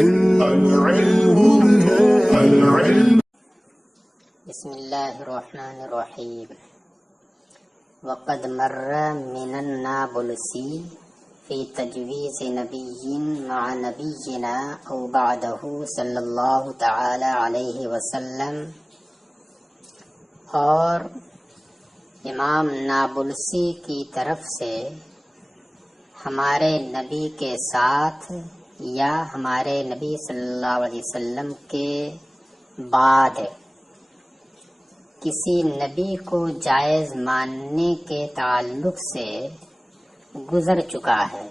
بسم اللہ الرحمن الرحیم وقد مر من النابلسی فی تجویز نبی مع نبینا او بعدہ صلی اللہ تعالی علیہ وسلم، اور امام نابلسی کی طرف سے ہمارے نبی کے ساتھ یا ہمارے نبی صلی اللہ علیہ وسلم کے بعد کسی نبی کو جائز ماننے کے تعلق سے گزر چکا ہے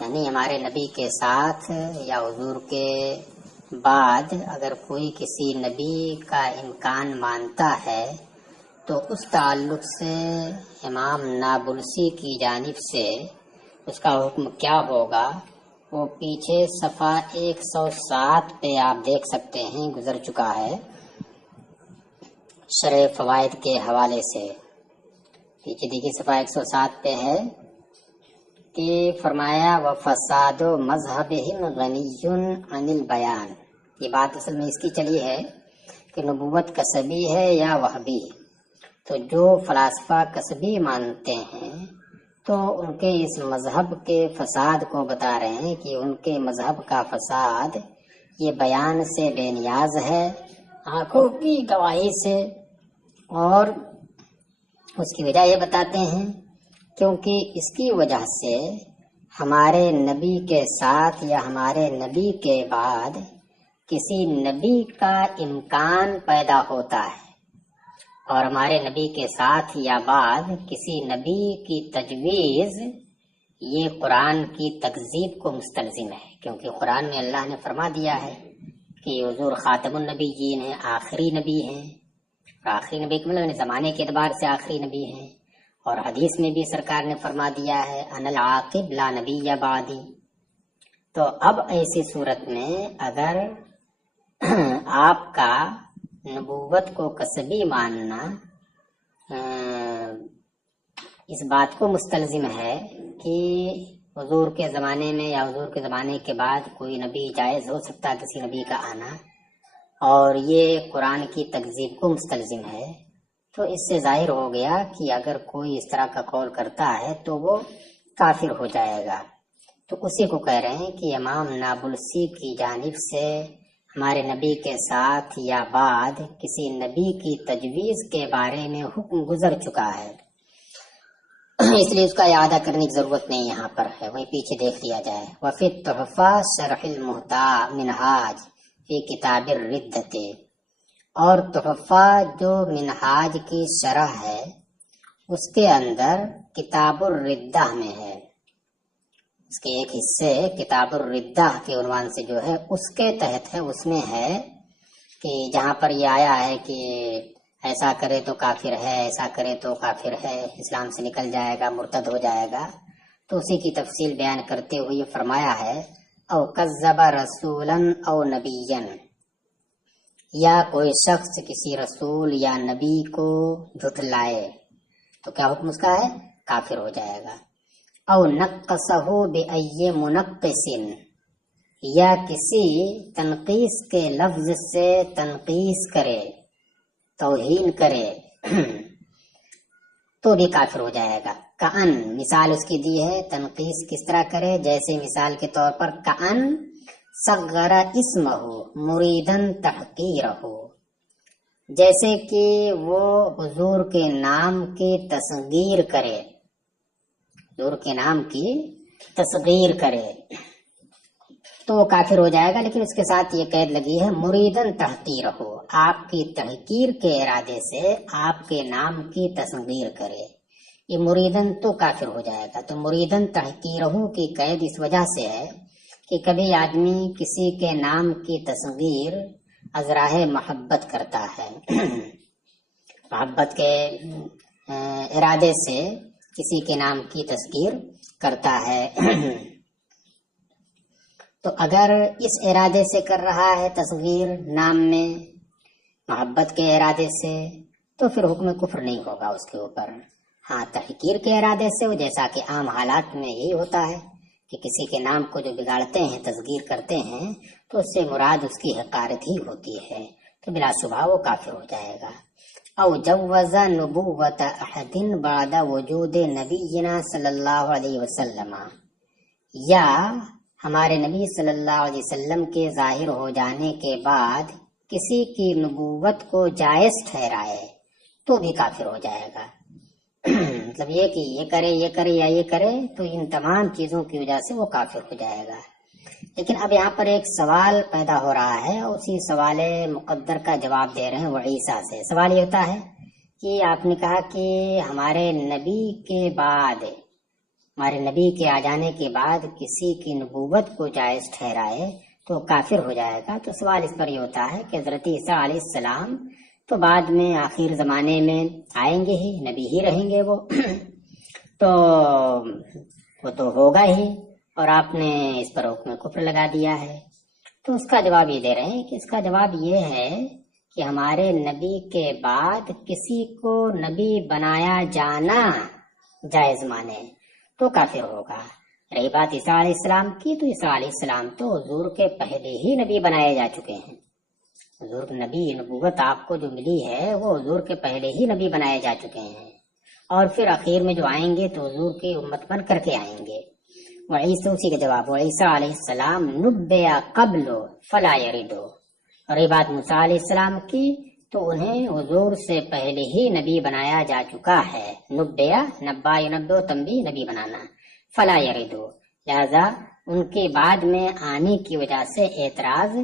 یعنی ہمارے نبی کے ساتھ یا حضور کے بعد اگر کوئی کسی نبی کا امکان مانتا ہے تو اس تعلق سے امام نابلسی کی جانب سے اس کا حکم کیا ہوگا، وہ پیچھے صفحہ 107 پہ آپ دیکھ سکتے ہیں، گزر چکا ہے شرح فوائد کے حوالے سے۔ پیچھے دیکھیے صفحہ 107 پہ ہے کہ فرمایا وَفَسَادُ مَذْهَبِهِمْ غَنِيٌّ عَنِ الْبَيَانِ، یہ بات اصل میں اس کی چلی ہے کہ نبوت کسبی ہے یا وہبی۔ تو جو فلاسفہ کسبی مانتے ہیں تو ان کے اس مذہب کے فساد کو بتا رہے ہیں کہ ان کے مذہب کا فساد یہ بیان سے بے نیاز ہے، آنکھوں کی گواہی سے، اور اس کی وجہ یہ بتاتے ہیں کیونکہ اس کی وجہ سے ہمارے نبی کے ساتھ یا ہمارے نبی کے بعد کسی نبی کا امکان پیدا ہوتا ہے، اور ہمارے نبی کے ساتھ یا بعد کسی نبی کی تجویز یہ قرآن کی تکذیب کو مستلزم ہے، کیونکہ قرآن میں اللہ نے فرما دیا ہے کہ حضور خاتم النبیین ہیں، آخری نبی ہیں، اور آخری نبی کے مطلب زمانے کے اعتبار سے آخری نبی ہیں، اور حدیث میں بھی سرکار نے فرما دیا ہے انا العاقب لا نبی بعدی۔ تو اب ایسی صورت میں اگر آپ کا نبوت کو کسبی ماننا اس بات کو مستلزم ہے کہ حضور کے زمانے میں یا حضور کے زمانے کے بعد کوئی نبی جائز ہو سکتا ہے کسی نبی کا آنا، اور یہ قرآن کی تکذیب کو مستلزم ہے، تو اس سے ظاہر ہو گیا کہ اگر کوئی اس طرح کا قول کرتا ہے تو وہ کافر ہو جائے گا۔ تو اسی کو کہہ رہے ہیں کہ امام نابلسی کی جانب سے ہمارے نبی کے ساتھ یا بعد کسی نبی کی تجویز کے بارے میں حکم گزر چکا ہے، اس لیے اس کا اعادہ کرنے کی ضرورت نہیں یہاں پر ہے، وہیں پیچھے دیکھ لیا جائے۔ وفی التحفہ شرح المنہاج فی کتاب الردۃ، اور تحفہ جو منہاج کی شرح ہے اس کے اندر کتاب الردہ میں ہے، اس کے ایک حصے کتاب الردہ کے عنوان سے جو ہے اس کے تحت ہے، اس میں ہے کہ جہاں پر یہ آیا ہے کہ ایسا کرے تو کافر ہے، ایسا کرے تو کافر ہے، اسلام سے نکل جائے گا، مرتد ہو جائے گا، تو اسی کی تفصیل بیان کرتے ہوئے یہ فرمایا ہے او کذب رسولا او نبیا، یا کوئی شخص کسی رسول یا نبی کو جھٹلائے تو کیا حکم اس کا ہے، کافر ہو جائے گا۔ او نقصہ بأی منقص، یا کسی تنقیس کے لفظ سے تنقیس کرے، توہین کرے تو بھی کافر ہو جائے گا۔ کأن، مثال اس کی دی ہے تنقیس کس طرح کرے، جیسے مثال کے طور پر کأن صغر اسمہ مریدن تحقیرہ، جیسے کہ وہ حضور کے نام کی تصغیر کرے، حضور کے نام کی تصغیر کرے تو وہ کافر ہو جائے گا، لیکن اس کے ساتھ یہ قید لگی ہے مریدن تحقیرہ، آپ کی تحقیر کے ارادے سے آپ کے نام کی تصغیر کرے، یہ مریدن تو کافر ہو جائے گا۔ تو مریدن تحقیرہ کی قید اس وجہ سے ہے کہ کبھی آدمی کسی کے نام کی تصغیر از راہ محبت کرتا ہے محبت کے ارادے سے کسی کے نام کی تصغیر کرتا ہے تو اگر اس ارادے سے کر رہا ہے تصغیر نام میں محبت کے ارادے سے تو پھر حکم کفر نہیں ہوگا اس کے اوپر۔ ہاں تحقیر کے ارادے سے، جیسا کہ عام حالات میں یہی ہوتا ہے کہ کسی کے نام کو جو بگاڑتے ہیں، تصغیر کرتے ہیں، تو اس سے مراد اس کی حقارت ہی ہوتی ہے، تو بلا شبہ وہ کافر ہو جائے گا۔ او جوز نبوت احد بعد وجود نبینا صلی اللہ علیہ وسلم، یا ہمارے نبی صلی اللہ علیہ وسلم کے ظاہر ہو جانے کے بعد کسی کی نبوت کو جائز ٹھہرائے تو بھی کافر ہو جائے گا۔ مطلب یہ کہ یہ کرے یا یہ کرے، تو ان تمام چیزوں کی وجہ سے وہ کافر ہو جائے گا۔ لیکن اب یہاں پر ایک سوال پیدا ہو رہا ہے، اسی سوال مقدر کا جواب دے رہے ہیں وہ عیسیٰ سے۔ سوال یہ ہوتا ہے کہ آپ نے کہا کہ ہمارے نبی کے بعد، ہمارے نبی کے آ جانے کے بعد کسی کی نبوت کو جائز ٹھہرائے تو کافر ہو جائے گا۔ تو سوال اس پر یہ ہوتا ہے کہ حضرت عیسیٰ علیہ السلام تو بعد میں آخر زمانے میں آئیں گے ہی، نبی ہی رہیں گے وہ تو وہ تو ہوگا ہی، اور آپ نے اس پر حکم کفر لگا دیا ہے۔ تو اس کا جواب یہ دے رہے ہیں کہ اس کا جواب یہ ہے کہ ہمارے نبی کے بعد کسی کو نبی بنایا جانا جائز مانے تو کافر ہوگا۔ رہی بات عیسیٰ علیہ السلام کی، تو عیسیٰ علیہ السلام تو حضور کے پہلے ہی نبی بنائے جا چکے ہیں۔ حضور نبی نبوت آپ کو جو ملی ہے وہ حضور کے پہلے ہی نبی بنائے جا چکے ہیں، اور پھر آخر میں جو آئیں گے تو حضور کی امت بن کر کے آئیں گے۔ وعیسیٰ، اسی کا جواب، وعیسیٰ علیہ السلام نبیا قبل فلا یردو، اور یہ بات موسیٰ علیہ السلام کی، تو انہیں حضور سے پہلے ہی نبی بنایا جا چکا ہے۔ نبیا، نبا ینبو، تنبی، نبی بنانا، فلا یردو، لہذا ان کے بعد میں آنے کی وجہ سے اعتراض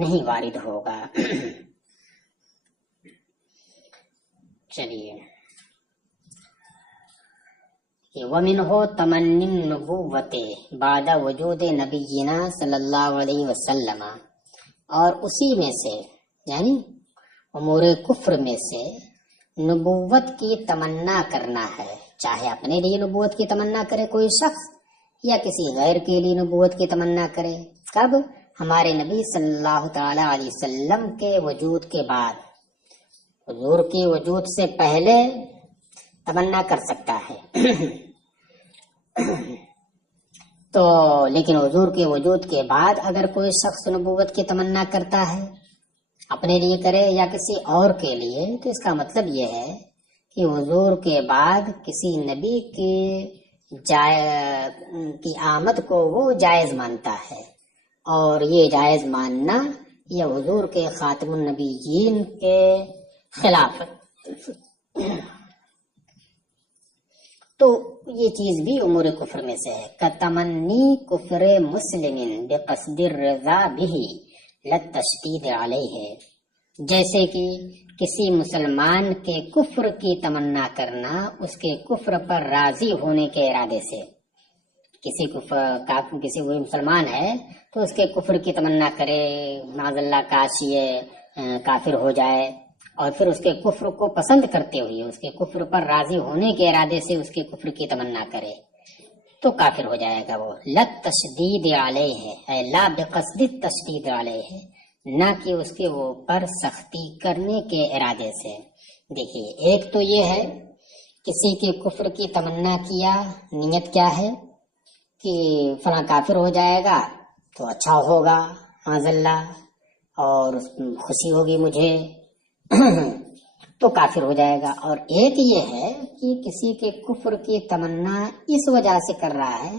نہیں وارد ہوگا۔ چلیے، وَمِنْهُ تَمَنِّ النُّبُوَّةِ بَعْدَ وُجُودِ نَبِيِّنَا صلی اللہ علیہ وسلم، اور اسی میں سے یعنی امور کفر میں سے نبوت کی تمنا کرنا ہے، چاہے اپنے لیے نبوت کی تمنا کرے کوئی شخص یا کسی غیر کے لیے نبوت کی تمنا کرے۔ کب؟ ہمارے نبی صلی اللہ تعالی علیہ وسلم کے وجود کے بعد، حضور کے وجود سے پہلے تمنا کر سکتا ہے تو لیکن حضور کے وجود کے بعد اگر کوئی شخص نبوت کی تمنا کرتا ہے، اپنے لیے کرے یا کسی اور کے لیے، تو اس کا مطلب یہ ہے کہ حضور کے بعد کسی نبی کی آمد کو وہ جائز مانتا ہے، اور یہ جائز ماننا یہ حضور کے خاتم النبیین کے خلاف ہے۔ تو یہ چیز بھی امور کفر میں سے ہے۔ کتمنی کفر مسلم بقصد الرضا به للتشدید علیہ، جیسے کہ کسی مسلمان کے کفر کی تمنا کرنا اس کے کفر پر راضی ہونے کے ارادے سے۔ کسی کوئی مسلمان ہے تو اس کے کفر کی تمنا کرے، معاذ اللہ کاش یہ کافر ہو جائے، اور پھر اس کے کفر کو پسند کرتے ہوئے اس کے کفر پر راضی ہونے کے ارادے سے اس کے کفر کی تمنا کرے تو کافر ہو جائے گا وہ۔ لت تشدید علیہ، اے لا بقصد تشدید علیہ، نہ کہ اس کے اوپر سختی کرنے کے ارادے سے۔ دیکھیے، ایک تو یہ ہے کسی کے کفر کی تمنا کیا، نیت کیا ہے کہ فلاں کافر ہو جائے گا تو اچھا ہوگا معاذ اللہ، اور خوشی ہوگی مجھے تو کافر ہو جائے گا۔ اور ایک یہ ہے کہ کسی کے کفر کی تمنا اس وجہ سے کر رہا ہے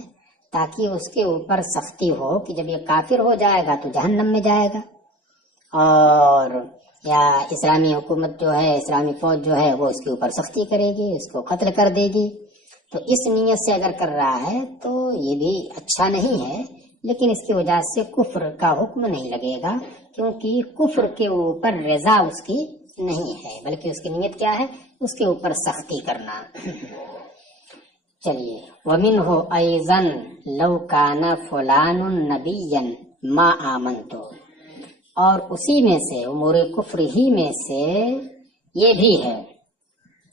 تاکہ اس کے اوپر سختی ہو کہ جب یہ کافر ہو جائے گا تو جہنم میں جائے گا، اور یا اسلامی حکومت جو ہے، اسلامی فوج جو ہے وہ اس کے اوپر سختی کرے گی، اس کو قتل کر دے گی۔ تو اس نیت سے اگر کر رہا ہے تو یہ بھی اچھا نہیں ہے، لیکن اس کی وجہ سے کفر کا حکم نہیں لگے گا، کیونکہ کفر کے اوپر رضا اس کی نہیں ہے، بلکہ اس کی نیت کیا ہے؟ اس کے اوپر سختی کرنا۔ چلیے، وَمِنْهُ أَيْضًا لَوْ كَانَ فُلَانٌ نَبِيًّا مَا آمَنْتُ، اور اسی میں سے امور کفر ہی میں سے یہ بھی ہے،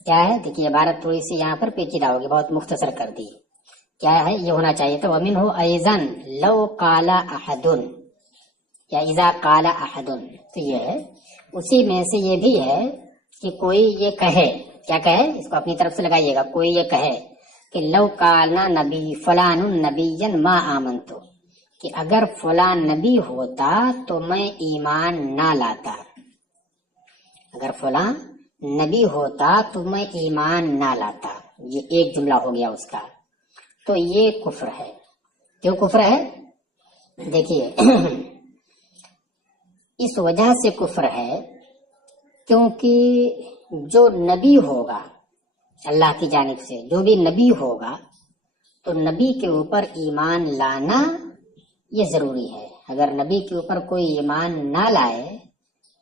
کیا ہے؟ دیکھیے عبارت تھوڑی سی یہاں پر پیچیدہ ہوگی، بہت مختصر کر دی۔ کیا ہے؟ یہ ہونا چاہیے تھا وَمِنْهُ أَيْضًا لَوْ قَالَ أَحَدٌ یا إِذَا قَالَ أَحَدٌ، تو یہ ہے اسی میں سے یہ بھی ہے کہ کوئی یہ کہے، کیا کہے؟ اس کو اپنی طرف سے لگائیے گا، کوئی یہ کہے کہ لو کانا نبی فلان نبیًا ما آمنتو، کہ اگر فلاں نبی ہوتا تو میں ایمان نہ لاتا، اگر فلاں نبی ہوتا تو میں ایمان نہ لاتا. یہ ایک جملہ ہو گیا اس کا. تو یہ کفر ہے. کیوں کفر ہے؟ دیکھیے اس وجہ سے کفر ہے کیونکہ جو نبی ہوگا اللہ کی جانب سے، جو بھی نبی ہوگا تو نبی کے اوپر ایمان لانا یہ ضروری ہے. اگر نبی کے اوپر کوئی ایمان نہ لائے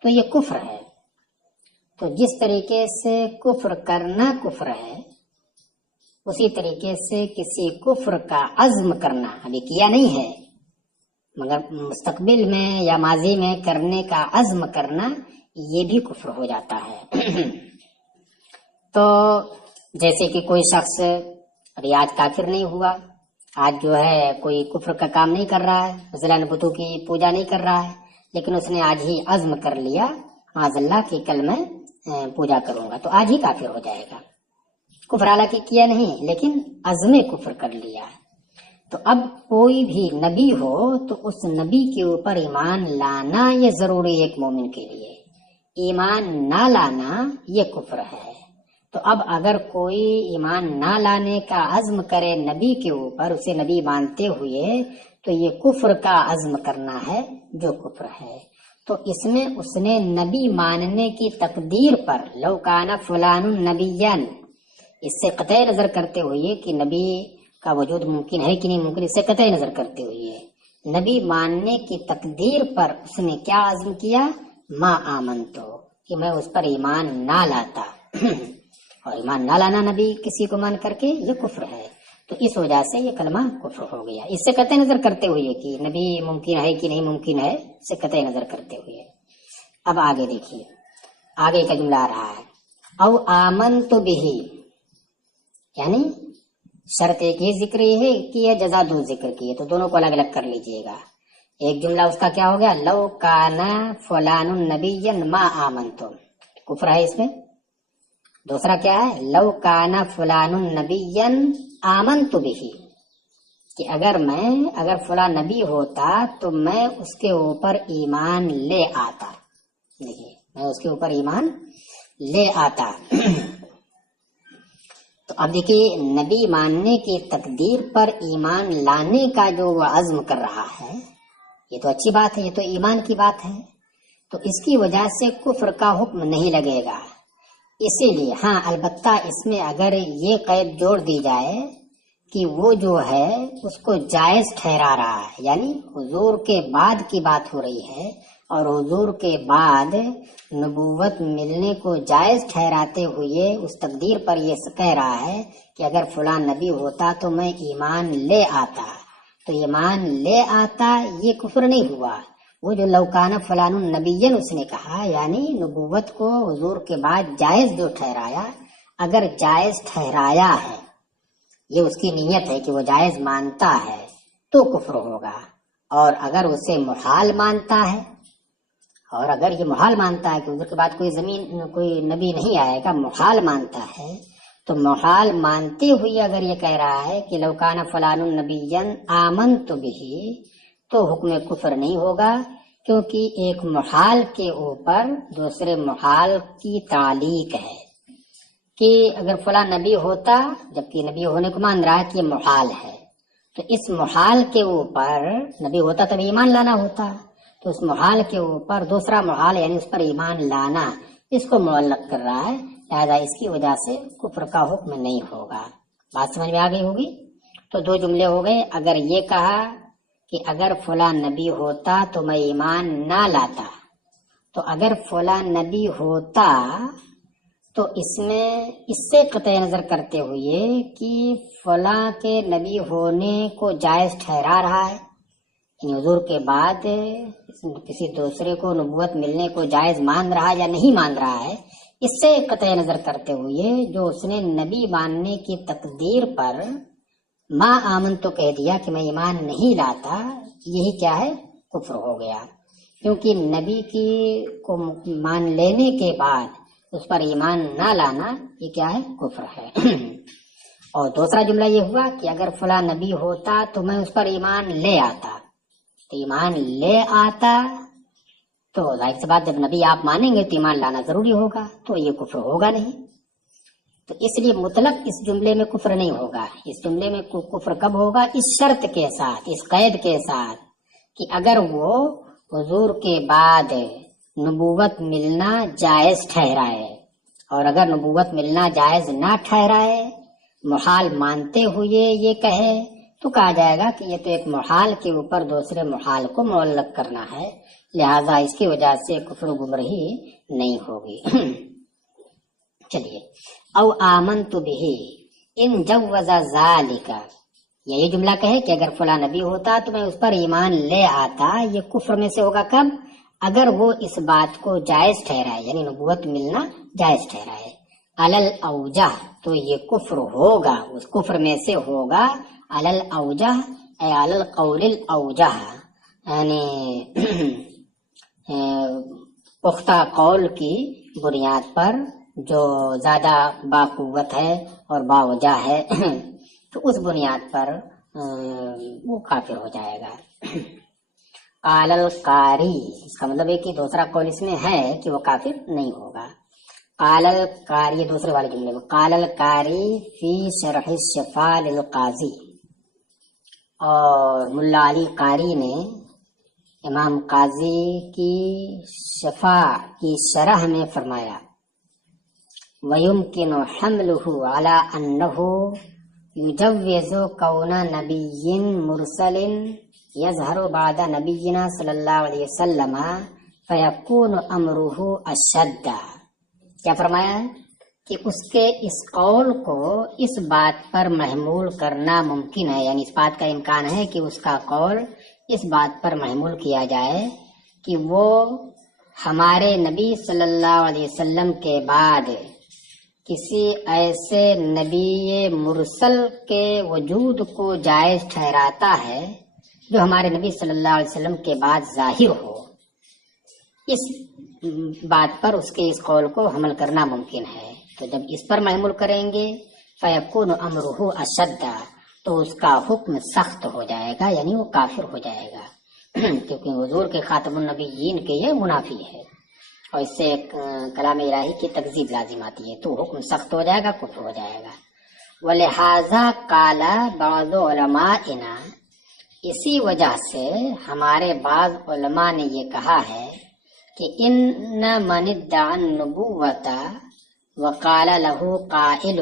تو یہ کفر ہے. تو جس طریقے سے کفر کرنا کفر ہے، اسی طریقے سے کسی کفر کا عزم کرنا، ابھی کیا نہیں ہے مگر مستقبل میں یا ماضی میں کرنے کا عزم کرنا، یہ بھی کفر ہو جاتا ہے. تو جیسے کہ کوئی شخص ابھی آج کافر نہیں ہوا، آج جو ہے کوئی کفر کا کام نہیں کر رہا ہے، مثلاً بتوں کی پوجا نہیں کر رہا ہے، لیکن اس نے آج ہی عزم کر لیا معاذ اللہ کہ کل میں پوجا کروں گا، تو آج ہی کافر ہو جائے گا. کفر حالانکہ کیا نہیں لیکن عزم کفر کر لیا. تو اب کوئی بھی نبی ہو تو اس نبی کے اوپر ایمان لانا یہ ضروری ہے ایک مومن کے لیے. ایمان نہ لانا یہ کفر ہے. تو اب اگر کوئی ایمان نہ لانے کا عزم کرے نبی کے اوپر، اسے نبی مانتے ہوئے، تو یہ کفر کا عزم کرنا ہے جو کفر ہے. تو اس میں اس نے نبی ماننے کی تقدیر پر لو کان فلان نبیًا، اس سے قطع نظر کرتے ہوئے کہ نبی کا وجود ممکن ہے کہ نہیں ممکن، اس سے قطع نظر کرتے ہوئے نبی ماننے کی تقدیر پر اس نے کیا عزم کیا؟ ما آمنتو، کہ میں اس پر ایمان نہ لاتا. اور ایمان نہ لانا نبی کسی کو مان کر کے یہ کفر ہے. تو اس وجہ سے یہ کلمہ کفر ہو گیا، اس سے قطع نظر کرتے ہوئے کہ نبی ممکن ہے کہ نہیں ممکن ہے، اس سے قطع نظر کرتے ہوئے. اب آگے دیکھیے، آگے کا جملہ آ رہا ہے او آمنت بہ، یعنی شرط ایک ہی ذکر یہ ہے کہ یہ جزا دو ذکر کی ہے، تو دونوں کو الگ الگ کر لیجئے گا. ایک جملہ اس کا کیا ہو گیا؟ لو کانا فلان نبیا ما آمنتم، کفر ہے اس میں. دوسرا کیا ہے؟ لو کانا فلان نبیا آمنت بہ، کہ اگر فلاں نبی ہوتا تو میں اس کے اوپر ایمان لے آتا. دیکھیے میں اس کے اوپر ایمان لے آتا. تو اب دیکھیے نبی ماننے کی تقدیر پر ایمان لانے کا جو وہ عزم کر رہا ہے یہ تو اچھی بات ہے، یہ تو ایمان کی بات ہے. تو اس کی وجہ سے کفر کا حکم نہیں لگے گا. اسی لیے ہاں البتہ اس میں اگر یہ قید جوڑ دی جائے کہ وہ جو ہے اس کو جائز ٹھہرا رہا ہے، یعنی حضور کے بعد کی بات ہو رہی ہے اور حضور کے بعد نبوت ملنے کو جائز ٹھہراتے ہوئے اس تقدیر پر یہ کہہ رہا ہے کہ اگر فلاں نبی ہوتا تو میں ایمان لے آتا. تو ایمان لے آتا یہ کفر نہیں ہوا. وہ جو لوکانہ فلان نبیًا اس نے کہا، یعنی نبوت کو حضور کے بعد جائز جو ٹھہرایا، اگر جائز ٹھہرایا ہے، یہ اس کی نیت ہے کہ وہ جائز مانتا ہے تو کفر ہوگا. اور اگر اسے محال مانتا ہے، اور اگر یہ محال مانتا ہے کہ حضور کے بعد کوئی نبی نہیں آئے گا، محال مانتا ہے، تو محال مانتے ہوئے اگر یہ کہہ رہا ہے کہ لو کان فلان نبیًا آمنت بہ، تو حکم کفر نہیں ہوگا، کیونکہ ایک محال کے اوپر دوسرے محال کی تعلیق ہے کہ اگر فلاں نبی ہوتا، جبکہ نبی ہونے کو مان رہا ہے کہ یہ محال ہے، تو اس محال کے اوپر نبی ہوتا تب ایمان لانا ہوتا، تو اس محال کے اوپر دوسرا محال یعنی اس پر ایمان لانا، اس کو معلق کر رہا ہے، لہذا اس کی وجہ سے کفر کا حکم نہیں ہوگا. بات سمجھ میں آ گئی ہوگی. تو دو جملے ہو گئے. اگر یہ کہا کہ اگر فلاں نبی ہوتا تو میں ایمان نہ لاتا، تو اگر فلاں نبی ہوتا تو اس سے قطع نظر کرتے ہوئے کہ فلاں کے نبی ہونے کو جائز ٹھہرا رہا ہے، یعنی حضور کے بعد کسی دوسرے کو نبوت ملنے کو جائز مان رہا یا نہیں مان رہا ہے، اس سے قطع نظر کرتے ہوئے جو اس نے نبی ماننے کی تقدیر پر ما آمن تو کہہ دیا کہ میں ایمان نہیں لاتا، یہی کیا ہے؟ کفر ہو گیا. کیونکہ نبی کی کو مان لینے کے بعد اس پر ایمان نہ لانا یہ کیا ہے؟ کفر ہے. اور دوسرا جملہ یہ ہوا کہ اگر فلاں نبی ہوتا تو میں اس پر ایمان لے آتا. تو ایمان لے آتا تو ظاہر سی بات جب نبی آپ مانیں گے تو ایمان لانا ضروری ہوگا, تو یہ کفر ہوگا نہیں. تو اس لیے مطلق اس جملے میں کفر نہیں ہوگا. اس جملے میں کفر کب ہوگا؟ اس شرط کے ساتھ, اس قید کے ساتھ کہ اگر وہ حضور کے بعد نبوت ملنا جائز ٹھہرائے, اور اگر نبوت ملنا جائز نہ ٹھہرائے, محال مانتے ہوئے یہ کہے, تو کہا جائے گا کہ یہ تو ایک محال کے اوپر دوسرے محال کو معلق کرنا ہے, لہذا اس کی وجہ سے کفر و گمراہی نہیں ہوگی. چلیے, او آمنت بہ ان جوز ذالک, یہی جملہ کہے کہ اگر فلاں نبی ہوتا تو میں اس پر ایمان لے آتا. یہ کفر میں سے ہوگا کب؟ اگر وہ اس بات کو جائز ٹھہرائے, یعنی نبوت ملنا جائز ٹھہرائے. علل اوجہ, تو یہ کفر ہوگا, اس کفر میں سے ہوگا. علل اوجہ اے علل قول الاوجہ, یعنی پختہ قول کی بنیاد پر جو زیادہ باقوت ہے اور باوجہ ہے, تو اس بنیاد پر وہ کافر ہو جائے گا. قال القاری, اس کا مطلب ہے کہ دوسرا قول اس میں ہے کہ وہ کافر نہیں ہوگا. قال القاری, دوسرے والے جملے میں قال القاری فی شرح الشفاء للقاضی, اور ملا علی قاری نے امام قاضی کی شفاء کی شرح میں فرمایا, وَيُمْكِنُ حَمْلُهُ عَلَىٰ أَنَّهُ يُجَوِّزُ كَوْنَ نَبِيٍّ مُرْسَلٍ يَظْهَرُ بَعْدَ نَبِيِّنَا صلی اللہ علیہ وسلم فَيَكُونُ أَمْرُهُ أَشَدَّ. کیا فرمایا کہ اس کے اس قول کو اس بات پر محمول کرنا ممکن ہے, یعنی اس بات کا امکان ہے کہ اس کا قول اس بات پر محمول کیا جائے کہ وہ ہمارے نبی صلی اللہ علیہ وسلم کے بعد کسی ایسے نبی مرسل کے وجود کو جائز ٹھہراتا ہے جو ہمارے نبی صلی اللہ علیہ وسلم کے بعد ظاہر ہو. اس بات پر اس کے اس قول کو حمل کرنا ممکن ہے. تو جب اس پر محمول کریں گے فیکون امرہ اشد, تو اس کا حکم سخت ہو جائے گا, یعنی وہ کافر ہو جائے گا, کیونکہ حضور کے خاتم النبیین کے یہ منافی ہے, اور اس سے کلام الہی کی تکذیب لازم آتی ہے, تو حکم سخت ہو جائے گا, کفر ہو جائے گا. ولہذا قال بعض علماءنا, اسی وجہ سے ہمارے بعض علماء نے یہ کہا ہے کہ ان من ادعى النبوۃ وقال له قائل,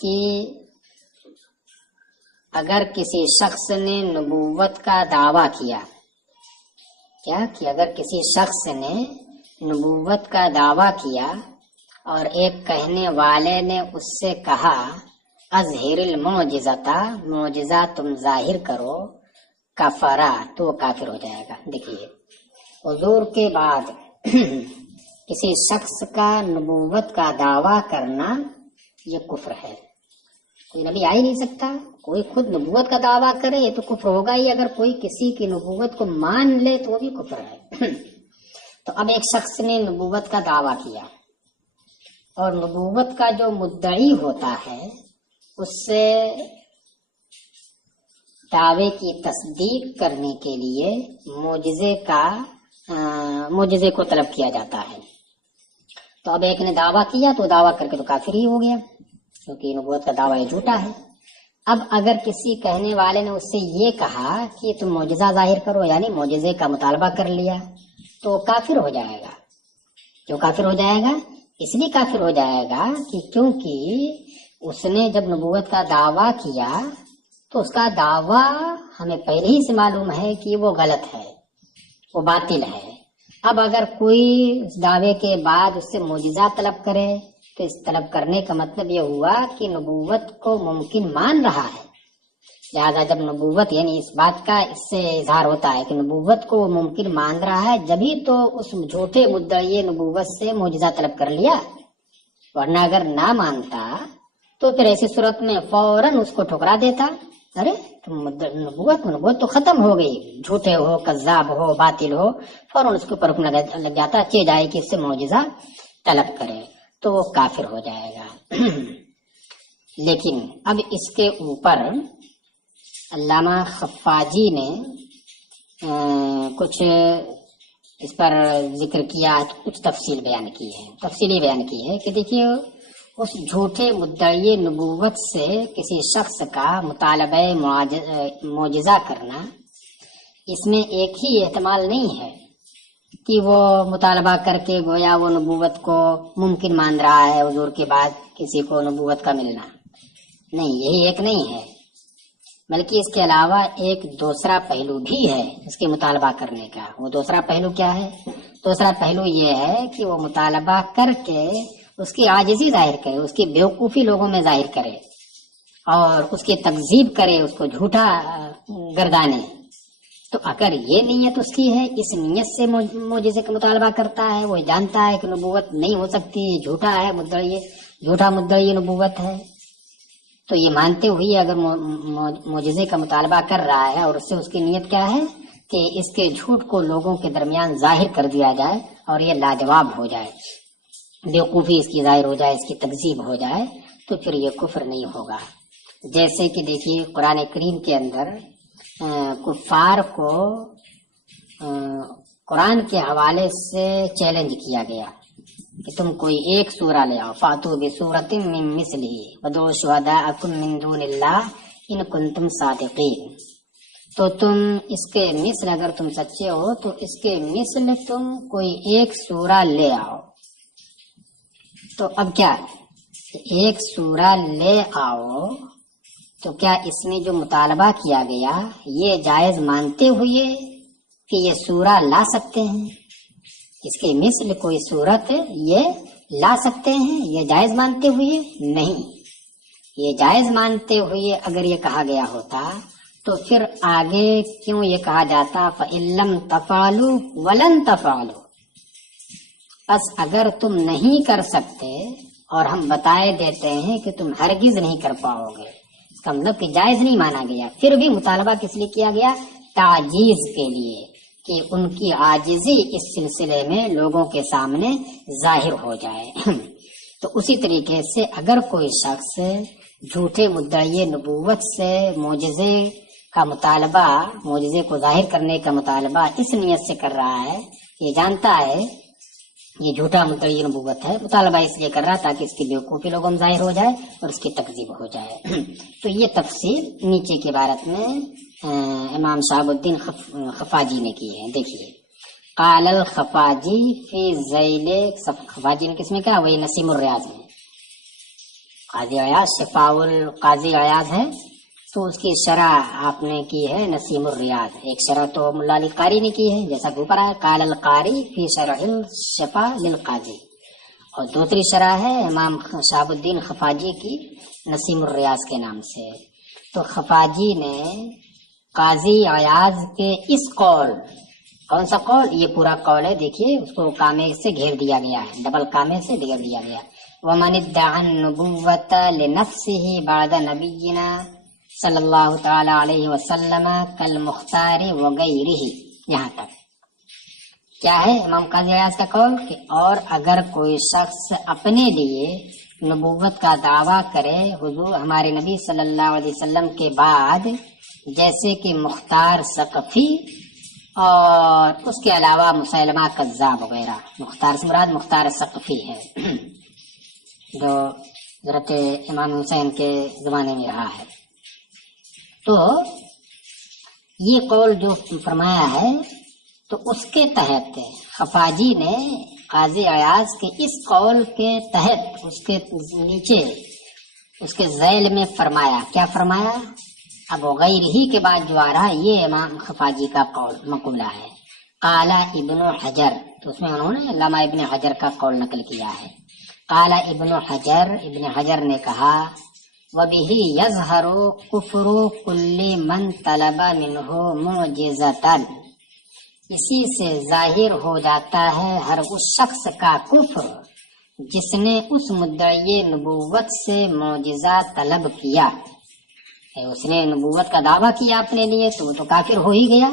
کہ اگر کسی شخص نے نبوت کا دعویٰ کیا, کیا کہ اگر کسی شخص نے نبوت کا دعویٰ کیا اور ایک کہنے والے نے اس سے کہا اظہر المعجزہ, معجزہ تم ظاہر کرو, کفرا, تو کافر ہو جائے گا. دیکھیے, حضور کے بعد کسی شخص کا نبوت کا دعویٰ کرنا یہ کفر ہے. کوئی نبی آ ہی نہیں سکتا, کوئی خود نبوت کا دعویٰ کرے تو کفر ہوگا ہی, اگر کوئی کسی کی نبوت کو مان لے تو وہ بھی کفر ہے. تو اب ایک شخص نے نبوت کا دعویٰ کیا, اور نبوت کا جو مدعی ہوتا ہے اس سے دعوے کی تصدیق کرنے کے لیے معجزے کو طلب کیا جاتا ہے. تو اب ایک نے دعویٰ کیا تو دعویٰ کر کے تو کافر ہی ہو گیا, کیونکہ نبوت کا دعویٰ یہ جھوٹا ہے. اب اگر کسی کہنے والے نے اس سے یہ کہا کہ تم معجزہ ظاہر کرو, یعنی معجزے کا مطالبہ کر لیا, تو کافر ہو جائے گا. کیوں کافر ہو جائے گا؟ اس لیے کافر ہو جائے گا کہ کیونکہ اس نے جب نبوت کا دعویٰ کیا تو اس کا دعویٰ ہمیں پہلے ہی سے معلوم ہے کہ وہ غلط ہے, وہ باطل ہے. اب اگر کوئی اس دعوے کے بعد اس سے معجزہ طلب کرے تو اس طلب کرنے کا مطلب یہ ہوا کہ نبوت کو ممکن مان رہا ہے. لہذا جب نبوت, یعنی اس بات کا اس سے اظہار ہوتا ہے کہ نبوت کو وہ ممکن مان رہا ہے, جبھی تو اس جھوٹے مدعی نبوت سے معجزہ طلب کر لیا, ورنہ اگر نہ مانتا تو پھر ایسی صورت میں فوراً اس کو ٹھکرا دیتا. ارے نبوت تو ختم ہو گئی, جھوٹے ہو, کذاب ہو, باطل ہو, فوراً اس کے اوپر حکم لگ جاتا, چاہے جائے کہ اس سے معجزہ طلب کرے, تو وہ کافر ہو جائے گا. لیکن اب اس کے اوپر علامہ خفاجی نے کچھ اس پر ذکر کیا، کچھ تفصیلی بیان کی ہے کہ دیکھیے اس جھوٹے مدعی نبوت سے کسی شخص کا مطالبہ معجزہ کرنا، اس میں ایک ہی احتمال نہیں ہے کہ وہ مطالبہ کر کے گویا وہ نبوت کو ممکن مان رہا ہے حضور کے بعد کسی کو نبوت کا ملنا، نہیں، یہی ایک نہیں ہے، بلکہ اس کے علاوہ ایک دوسرا پہلو بھی ہے اس کے مطالبہ کرنے کا۔ وہ دوسرا پہلو کیا ہے؟ دوسرا پہلو یہ ہے کہ وہ مطالبہ کر کے اس کی عاجزی ظاہر کرے، اس کی بیوقوفی لوگوں میں ظاہر کرے اور اس کی تکذیب کرے، اس کو جھوٹا گردانے۔ تو اگر یہ نیت اس کی ہے، اس نیت سے معجزے کا مطالبہ کرتا ہے، وہ جانتا ہے کہ نبوت نہیں ہو سکتی، جھوٹا ہے جھوٹا مدعی نبوت ہے، تو یہ مانتے ہوئے اگر معجزے کا مطالبہ کر رہا ہے اور اس سے اس کی نیت کیا ہے کہ اس کے جھوٹ کو لوگوں کے درمیان ظاہر کر دیا جائے اور یہ لاجواب ہو جائے، بیوقوفی اس کی ظاہر ہو جائے، اس کی تکذیب ہو جائے، تو پھر یہ کفر نہیں ہوگا۔ جیسے کہ دیکھیے قرآن کریم کے اندر کفار کو قرآن کے حوالے سے چیلنج کیا گیا کہ تم کوئی ایک سورہ لے آؤ، فاتو بسورۃ من مثلہ ودعوا شہداءکم من دون اللہ ان کنتم صادقین، تو تم اس کے مثل، اگر تم سچے ہو تو اس کے مثل تم کوئی ایک سورہ لے آؤ۔ تو اب کیا ایک سورہ لے آؤ، تو کیا اس میں جو مطالبہ کیا گیا یہ جائز مانتے ہوئے کہ یہ سورہ لا سکتے ہیں، اس کے مثل کوئی صورت یہ لا سکتے ہیں، یہ جائز مانتے ہوئے؟ نہیں، یہ جائز مانتے ہوئے اگر یہ کہا گیا ہوتا تو پھر آگے کیوں یہ کہا جاتا فَإِن لَّمْ تَفْعَلُوا وَلَن تَفْعَلُوا، بس اگر تم نہیں کر سکتے اور ہم بتائے دیتے ہیں کہ تم ہرگز نہیں کر پاؤ گے، اس کا مطلب کہ جائز نہیں مانا گیا۔ پھر بھی مطالبہ کس لیے کیا گیا؟ تعجیز کے لیے، کہ ان کی عاجزی اس سلسلے میں لوگوں کے سامنے ظاہر ہو جائے۔ تو اسی طریقے سے اگر کوئی شخص جھوٹے مدعی نبوت سے معجزے کا مطالبہ، معجزے کو ظاہر کرنے کا مطالبہ اس نیت سے کر رہا ہے، یہ جانتا ہے یہ جھوٹا مدعی نبوت ہے، مطالبہ اس لیے کر رہا تاکہ اس کی بیوقوفی لوگوں میں ظاہر ہو جائے اور اس کی تکذیب ہو جائے۔ تو یہ تفصیل نیچے کی عبارت میں امام شہاب الدین خفاجی نے کی ہے، دیکھیے قال الخفاجی فی ذیل، خفاجی نے کس میں کہا؟ وہی نسیم الریاض میں، قاضی عیاض شفاء القاضی عیاض ہے تو اس کی شرح آپ نے کی ہے نسیم الریاض۔ ایک شرح تو ملا علی قاری نے کی ہے جیسا کہ اوپر آیا قال القاری فی شرح الشفاء للقاضی، اور دوسری شرح ہے امام شہاب الدین خفاجی کی نسیم الریاض کے نام سے۔ تو خفاجی نے قاضی عیاض کے اس قول، کون سا قول؟ یہ پورا قول ہے، دیکھیے اس کو کامے سے گھیر دیا گیا ہے، ڈبل کامے سے گھیر دیا گیا۔ وَمَنِ ادَّعَى النُّبُوَّةَ لِنَفْسِهِ بَعْدَ نَبِيِّنَا صلی اللہ تعالی علیہ وسلم کالمختار وغیرہ، یہاں تک کیا ہے امام قاضی عیاض کا قول کہ اور اگر کوئی شخص اپنے لیے نبوت کا دعویٰ کرے حضور ہمارے نبی صلی اللہ علیہ وسلم کے بعد، جیسے کہ مختار ثقفی اور اس کے علاوہ مسیلمہ کذاب وغیرہ، مختار سے مراد مختار ثقفی ہے جو حضرت امام حسین کے زمانے میں رہا ہے۔ تو یہ قول جو فرمایا ہے تو اس کے تحت خفاجی نے قاضی عیاض کے اس قول کے تحت اس کے نیچے اس کے ذیل میں فرمایا، کیا فرمایا؟ اب غیر ہی کے بعد جو آ رہا یہ امام خفاجی کا قول مقولہ ہے۔ قال ابن حجر، تو اس میں انہوں نے علامہ ابن حجر کا قول نقل کیا ہے۔ قال ابن حجر نے کہا وَبِهِ يَظْهَرُ كُفْرُ كُلِّ مَنْ طَلَبَ مِنْهُ مُعْجِزَةً، اسی سے ظاہر ہو جاتا ہے ہر اس شخص کا کفر جس نے اس مدعی نبوت سے معجزہ طلب کیا، اس نے نبوت کا دعویٰ کیا اپنے لیے تو وہ تو کافر ہو ہی گیا،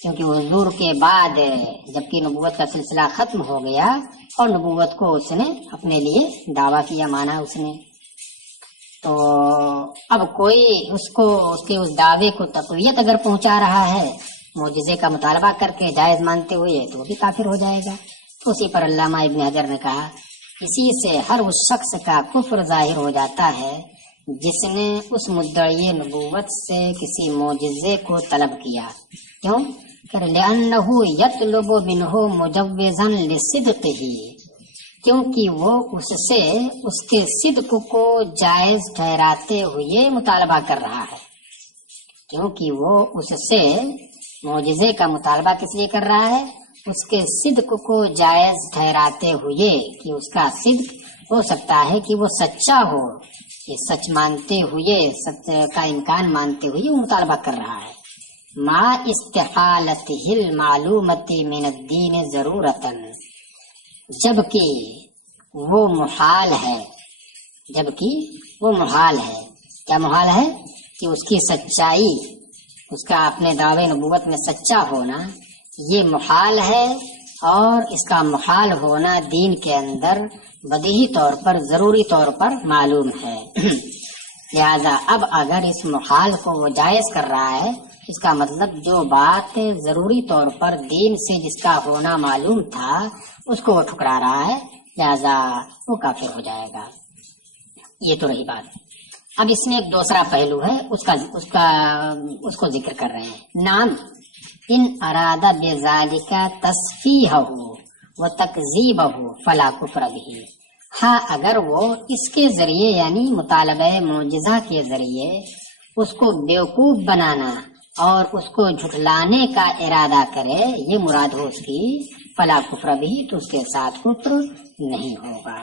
کیونکہ حضور کے بعد جبکہ نبوت کا سلسلہ ختم ہو گیا اور نبوت کو اس نے اپنے لیے دعویٰ کیا، مانا اس نے۔ تو اب کوئی اس کو اس کے اس دعوے کو تقویت اگر پہنچا رہا ہے معجزے کا مطالبہ کر کے جائز مانتے ہوئے تو وہ بھی کافر ہو جائے گا. تو اسی پر علامہ ابن حجر نے کہا اسی سے ہر اس شخص کا کفر ظاہر ہو جاتا ہے جس نے اس مدعی نبوت سے کسی معجزے کو طلب کیا. کیوں؟ لأنہ یطلب منہ مجوزا لصدقہ، کیونکہ وہ اس سے اس کے صدق کو جائز ٹھہراتے ہوئے مطالبہ کر رہا ہے. کیونکہ وہ اس سے معجزے کا مطالبہ کس لیے کر رہا ہے؟ اس کے صدق کو جائز ٹھہراتے ہوئے کہ اس کا صدق ہو سکتا ہے کہ وہ سچا ہو، یہ سچ مانتے ہوئے، سچ کا امکان مانتے ہوئے وہ مطالبہ کر رہا ہے. ما استحالتہ المعلومۃ من الدین ضرورتاً، جبکہ وہ محال ہے. جبکہ وہ محال ہے. کیا محال ہے؟ کہ اس کی سچائی، اس کا اپنے دعوے نبوت میں سچا ہونا یہ محال ہے، اور اس کا محال ہونا دین کے اندر بدیہی طور پر، ضروری طور پر معلوم ہے. لہذا اب اگر اس محال کو وہ جائز کر رہا ہے، اس کا مطلب جو بات ضروری طور پر دین سے جس کا ہونا معلوم تھا اس کو وہ ٹھکرا رہا ہے، لہذا وہ کافر ہو جائے گا. یہ تو رہی بات. اب اس میں ایک دوسرا پہلو ہے، اس کو ذکر کر رہے ہیں. نام ان اراد بذالک تصفیحہ و تکذیبہ فلا کفر بہ. ہاں اگر وہ اس کے ذریعے یعنی مطالبہ معجزہ کے ذریعے اس کو بیوقوف بنانا اور اس کو جھٹلانے کا ارادہ کرے، یہ مراد ہو اس کی، فلا کفر بہ، تو اس کے ساتھ کفر نہیں ہوگا.